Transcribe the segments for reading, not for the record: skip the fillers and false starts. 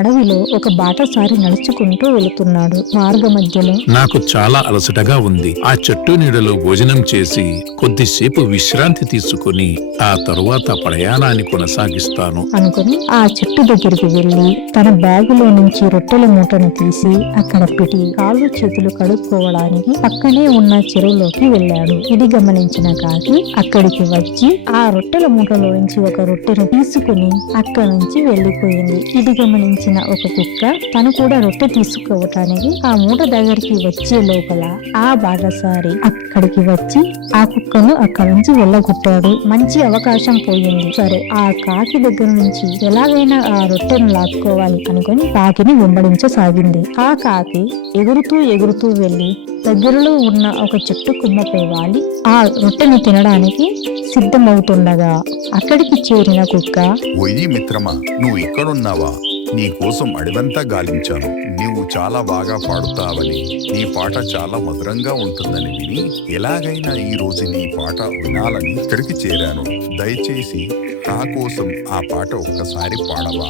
అడవిలో ఒక బాటసారి నడుచుకుంటూ వెళుతున్నాడు. మార్గ మధ్యలో నాకు చాలా అలసటగా ఉంది. ఆ చెట్టు నీడలో భోజనం చేసి కొద్దిసేపు విశ్రాంతి తీసుకుని ఆ తరువాత ప్రయాణాన్ని కొనసాగిస్తాను అనుకుని ఆ చెట్టు దగ్గరికి వెళ్లి తన బ్యాగులో నుంచి రొట్టెల మూటను తీసి అక్కడ పెట్టి కాళ్ళు చేతులు కడుక్కోవడానికి పక్కనే ఉన్న చెరువులోకి వెళ్ళాడు. ఇది గమనించిన కాకి అక్కడికి వచ్చి ఆ రొట్టెల మూటలో నుంచి ఒక రొట్టెను తీసుకుని అక్కడి నుంచి వెళ్లిపోయింది. ఇది గమనించిన ఒక కుక్క తను కూడా రొట్టె తీసుకోవటానికి ఆ మూట దగ్గరికి వచ్చే లోపల ఆ బాటసారి అక్కడికి వచ్చి ఆ కుక్కను అక్కడి నుంచి వెళ్ళగొట్టాడు. మంచి అవకాశం పోయింది. సరే, ఆ కాకి దగ్గర నుంచి ఎలాగైనా ఆ రొట్టెను లాక్కోవాలి అనుకుని కాకిని వెంబడించసాగింది. ఆ కాకి ఎగురుతూ ఎగురుతూ వెళ్లి దగ్గరలో ఉన్న ఒక చెట్టు కొమ్మపై వాలి ఆ రొట్టెను తినడానికి సిద్ధమవుతుండగా అక్కడికి చేరిన కుక్క, ఓయి మిత్రమా, నువ్వు ఇక్కడున్నావా? నీ కోసం అడవంతా గాలించాను. నీవు చాలా బాగా పాడుతావని, నీ పాట చాలా మధురంగా ఉంటుందని విని ఎలాగైనా ఈ రోజు నీ పాట వినాలని ఇక్కడికి చేరాను. దయచేసి నా కోసం ఆ పాట ఒక్కసారి పాడవా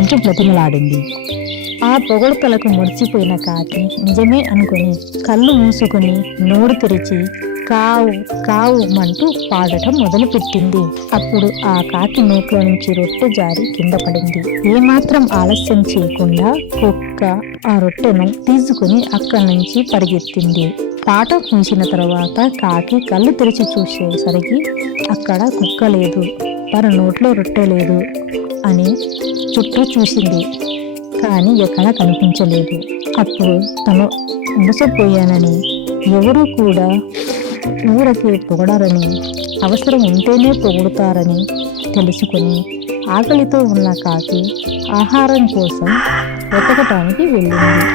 అంటూ బ్రతిమలాడింది. ఆ పొగడ్తలకు మురిసిపోయిన కాకి నిజమే అనుకుని కళ్ళు మూసుకుని నోరు తెరిచి కావు కావు అంటూ పాడటం మొదలుపెట్టింది. అప్పుడు ఆ కాకి నోట్లో నుంచి రొట్టె జారి కింద పడింది. ఏమాత్రం ఆలస్యం చేయకుండా కుక్క ఆ రొట్టెను తీసుకుని అక్కడి నుంచి పరిగెత్తింది. పాట ముగిసిన తర్వాత కాకి కళ్ళు తెరిచి చూసేసరికి అక్కడ కుక్క లేదు, తన నోట్లో రొట్టె లేదు అని చుట్టూ చూసింది. కానీ ఎక్కడా కనిపించలేదు. అప్పుడు తను మోసపోయానని, ఎవరు కూడా ఊరకే పొగడారని, అవసరం ఉంటేనే పొగుడుతారని తెలుసుకుని ఆకలితో ఉన్న కాకి ఆహారం కోసం వెతకటానికి వెళ్ళింది.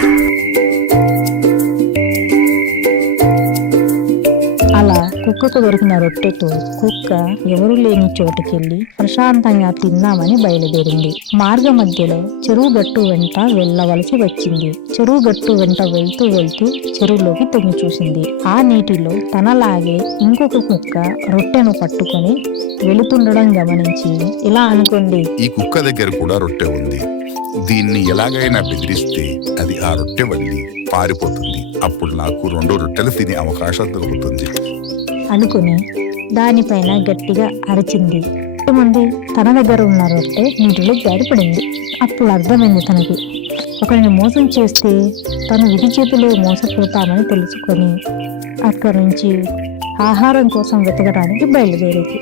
అలా కుక్కకు దొరికిన రొట్టెతో కుక్క ఎవరు లేని చోటుకెళ్లి ప్రశాంతంగా తిన్నామని బయలుదేరింది. మార్గ మధ్యలో చెరువు గట్టు వెంట వెళ్ళవలసి వచ్చింది. చెరువు గట్టు వెంట వెళ్తూ వెళ్తూ చెరువులోకి తొంగి చూసింది. ఆ నీటిలో తనలాగే ఇంకొక కుక్క రొట్టెను పట్టుకొని వెళుతుండడం గమనించి ఇలా అనుకుంది, ఈ కుక్క దగ్గర కూడా రొట్టె ఉంది. దీన్ని ఎలాగైనా బెదిరిస్తే అది ఆ రొట్టె వల్లి పారిపోతుంది. అప్పుడు నాకు 2 రొట్టెలు తినే అవకాశం దొరుకుతుంది అనుకుని దానిపైన గట్టిగా అరిచింది. ముందు తన దగ్గర ఉన్న రొట్టె నీటిలో జారిపడింది. అప్పుడు అర్థమైంది తనకి, ఒకరిని మోసం చేస్తే తను విధి చేతిలో మోసపోతామని తెలుసుకొని అక్కడి నుంచి ఆహారం కోసం వెతకడానికి బయలుదేరింది.